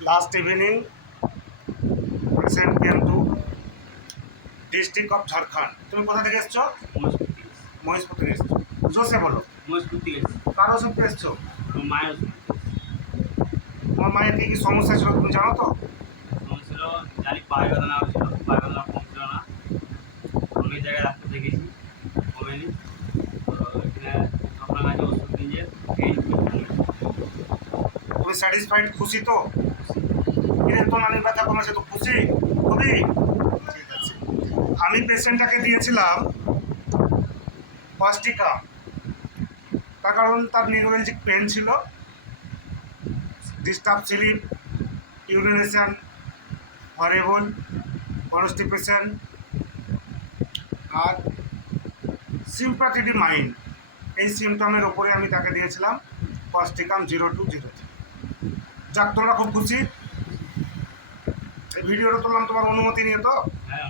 last evening patient came to district of Jharkhand তুমি কোথা থেকে এসছো? মহেশপুর। থেকে এসছো। জোসে বলো। মজবুতি গেছে কার ওষুধ পেয়ে এসছো মায়ের তোমার মায়ের কি কি সমস্যা ছিল তুমি জানো তো? সমস্যা ছিল জানি পায়ে বেদনা হচ্ছিল পায়ে কমছিল না। অনেক জায়গায় ডাক্তার দেখেছি কমেনি। তো এখানে আপনার কাছে ওষুধ নিয়ে স্যাটিসফাইড খুশি তো? তো নানির ব্যথা কমেছে তো খুশি? খুবই। আমি পেশেন্টটাকে দিয়েছিলাম পাস্টিকা তার কারণ তার নিউরোলজিক পেন ছিল। Disturb sleep urination horrible constipation আর সিম্পাথিটি মাইন্ড এই সিমটমের ওপরে আমি তাকে দিয়েছিলাম পাস্টিকাম জিরো টু জিরো যাক তোমরা খুব খুশি। ভিডিওটা তুললাম তোমার অনুমতি নিয়ে তো? হ্যাঁ